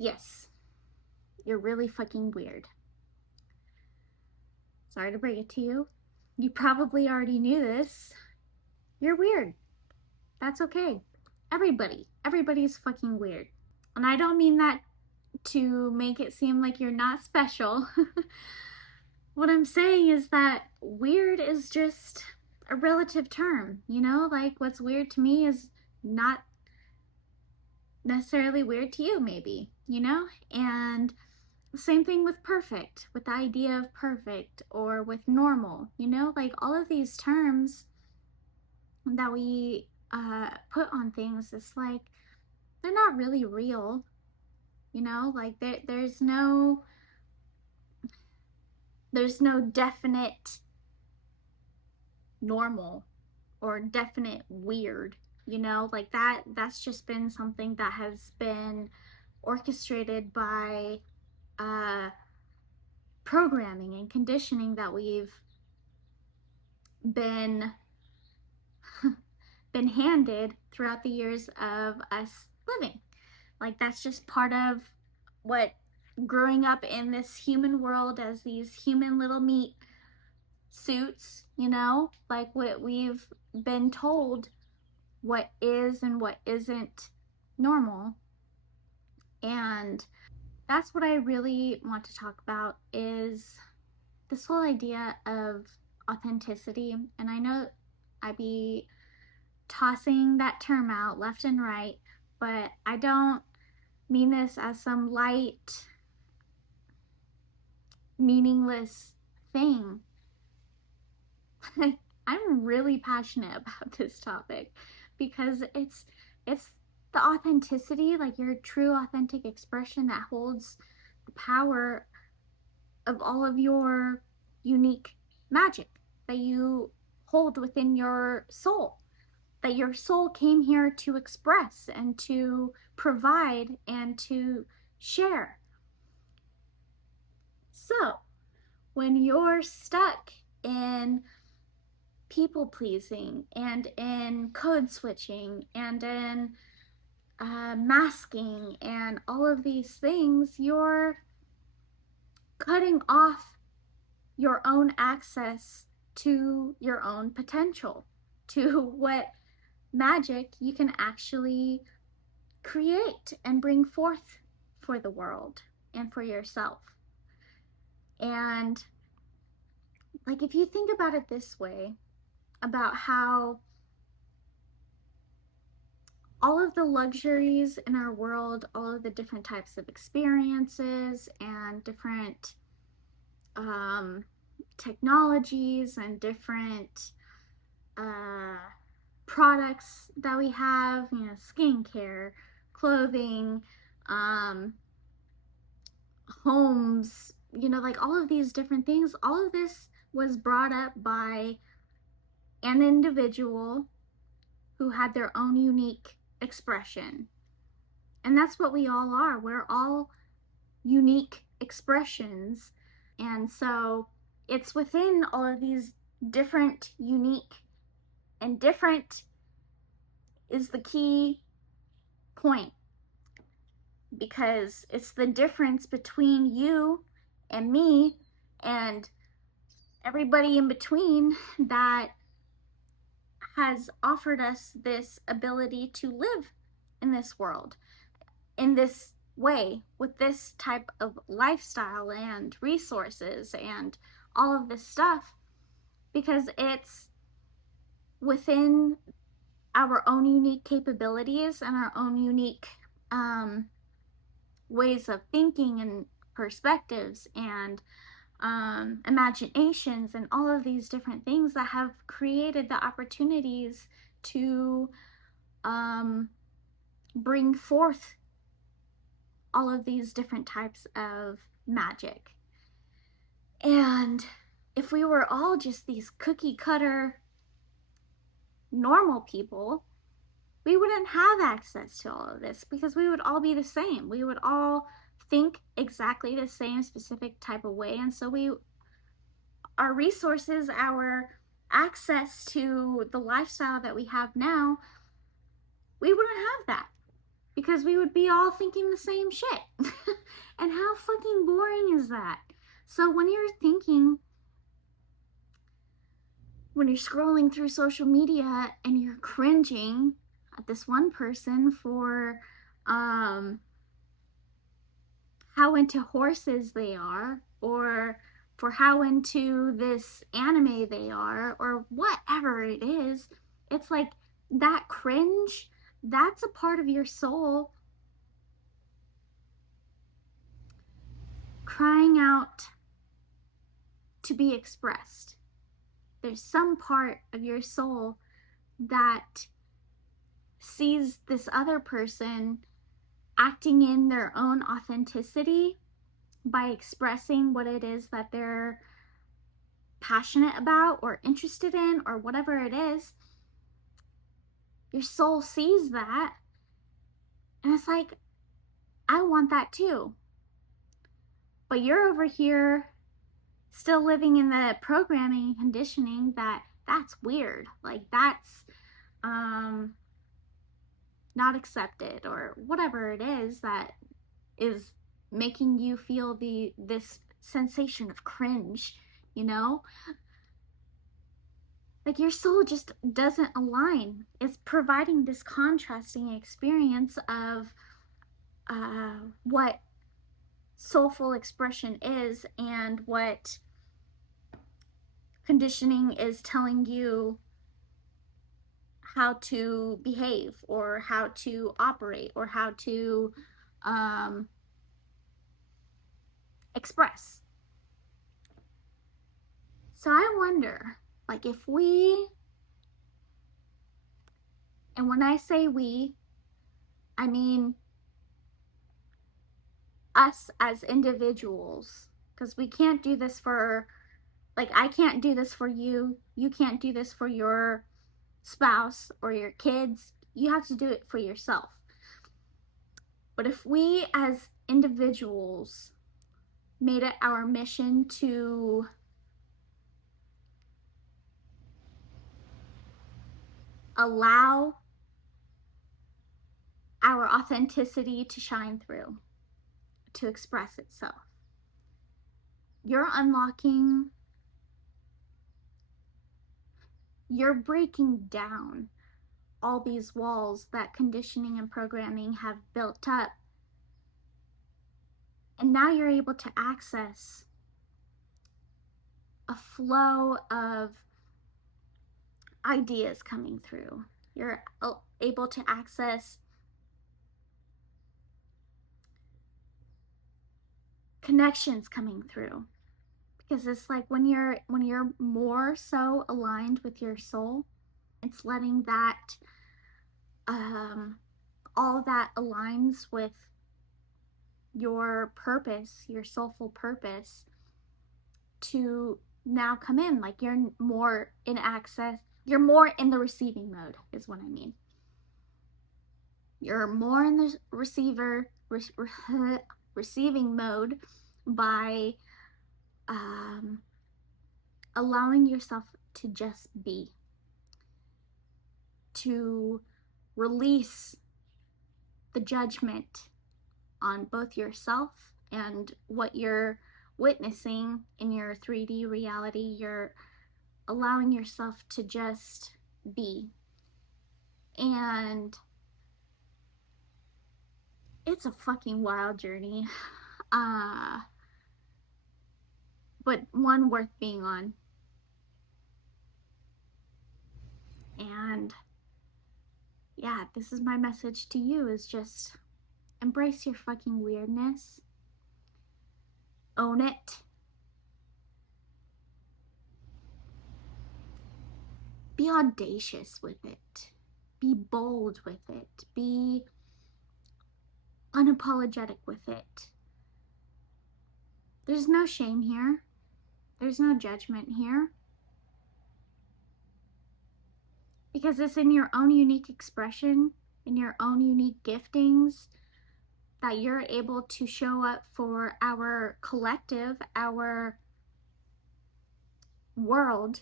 Yes, you're really fucking weird. Sorry to break it to you. You probably already knew this. You're weird. That's okay. Everybody's fucking weird. And I don't mean that to make it seem like you're not special. What I'm saying is that weird is just a relative term, you know? Like what's weird to me is not necessarily weird to you, maybe, you know? And same thing with perfect, with the idea of perfect, or with normal, you know? Like all of these terms that we put on things, it's like they're not really real, you know? Like there's no definite normal or definite weird, you know? Like that's just been something that has been orchestrated by uh programming and conditioning that we've been been handed throughout the years of us living. Like that's just part of what growing up in this human world as these human little meat suits, you know, like what we've been told what is and what isn't normal. And that's what I really want to talk about is this whole idea of authenticity. And I know I be tossing that term out left and right, but I don't mean this as some light, meaningless thing. I'm really passionate about this topic because it's the authenticity, like your true authentic expression that holds the power of all of your unique magic that you hold within your soul, that your soul came here to express and to provide and to share. So, when you're stuck in people pleasing and in code switching and in masking and all of these things, you're cutting off your own access to your own potential, to what magic you can actually create and bring forth for the world and for yourself. And like if you think about it this way, about how all of the luxuries in our world, all of the different types of experiences and different technologies and different products that we have, you know, skincare, clothing, homes, you know, like all of these different things, all of this was brought up by an individual who had their own unique expression. And that's what we all are. We're all unique expressions. And so it's within all of these different, unique, and different is the key point, because it's the difference between you and me and everybody in between that has offered us this ability to live in this world in this way, with this type of lifestyle and resources and all of this stuff, because it's within our own unique capabilities and our own unique ways of thinking and perspectives and imaginations and all of these different things that have created the opportunities to bring forth all of these different types of magic. And if we were all just these cookie cutter normal people, we wouldn't have access to all of this, because we would all be the same. We would all think exactly the same specific type of way. And so our resources, our access to the lifestyle that we have now, we wouldn't have that, because we would be all thinking the same shit. And how fucking boring is that? So when you're thinking, when you're scrolling through social media and you're cringing at this one person for how into horses they are, or for how into this anime they are, or whatever it is, it's like that cringe, that's a part of your soul crying out to be expressed. There's some part of your soul that sees this other person acting in their own authenticity by expressing what it is that they're passionate about or interested in or whatever it is. Your soul sees that and it's like, I want that too. But you're over here still living in the programming and conditioning that that's weird, like that's not accepted, or whatever it is that is making you feel this sensation of cringe, you know? Like your soul just doesn't align. It's providing this contrasting experience of what soulful expression is and what conditioning is telling you how to behave or how to operate or how to express. So I wonder, like, if we, and when I say we, I mean us as individuals, because we can't do this for, like, I can't do this for you, you can't do this for your spouse or your kids, you have to do it for yourself. But if we as individuals made it our mission to allow our authenticity to shine through, to express itself, you're unlocking, you're breaking down all these walls that conditioning and programming have built up. And now you're able to access a flow of ideas coming through. You're able to access connections coming through, because it's like when you're more so aligned with your soul, it's letting that all that aligns with your purpose, your soulful purpose, to now come in. Like you're more in access, you're more in the receiving mode is what I mean. You're more in the receiving mode by allowing yourself to just be, to release the judgment on both yourself and what you're witnessing in your 3D reality. You're allowing yourself to just be. And it's a fucking wild journey, but one worth being on. And yeah, this is my message to you, is just embrace your fucking weirdness, own it, be audacious with it, be bold with it, be unapologetic with it. There's no shame here, there's no judgment here, because it's in your own unique expression, in your own unique giftings, that you're able to show up for our collective, our world,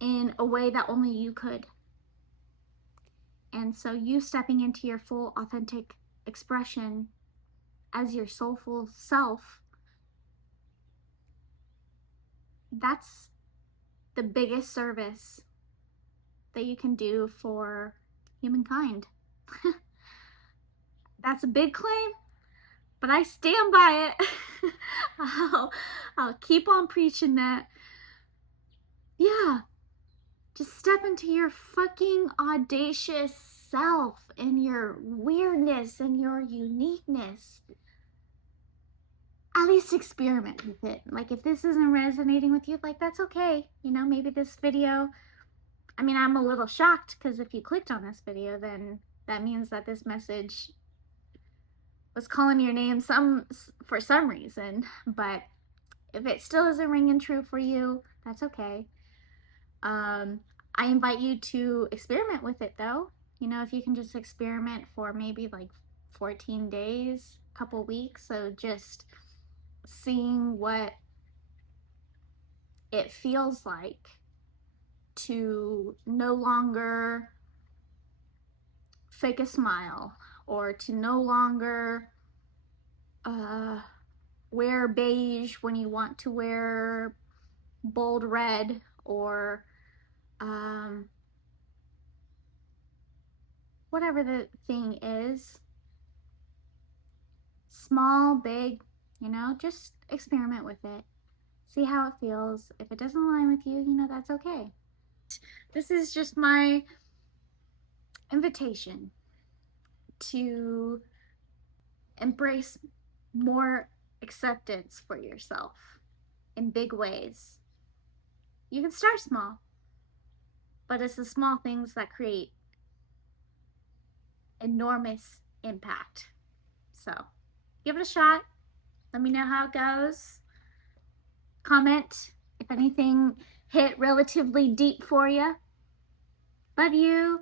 in a way that only you could. And so you stepping into your full authentic expression as your soulful self, that's the biggest service that you can do for humankind. That's a big claim, but I stand by it. I'll keep on preaching that. Yeah, just step into your fucking audacious self and your weirdness and your uniqueness. At least experiment with it. Like, if this isn't resonating with you, like, that's okay. You know, maybe this video, I mean, I'm a little shocked because if you clicked on this video, then that means that this message was calling your name for some reason. But if it still isn't ringing true for you, that's okay. I invite you to experiment with it though. You know, if you can just experiment for maybe like 14 days, a couple weeks, so just seeing what it feels like to no longer fake a smile, or to no longer wear beige when you want to wear bold red, or whatever the thing is, small, big, you know, just experiment with it. See how it feels. If it doesn't align with you, you know, that's okay. This is just my invitation to embrace more acceptance for yourself in big ways. You can start small, but it's the small things that create enormous impact. So give it a shot. Let me know how it goes. Comment if anything hit relatively deep for you. Love you.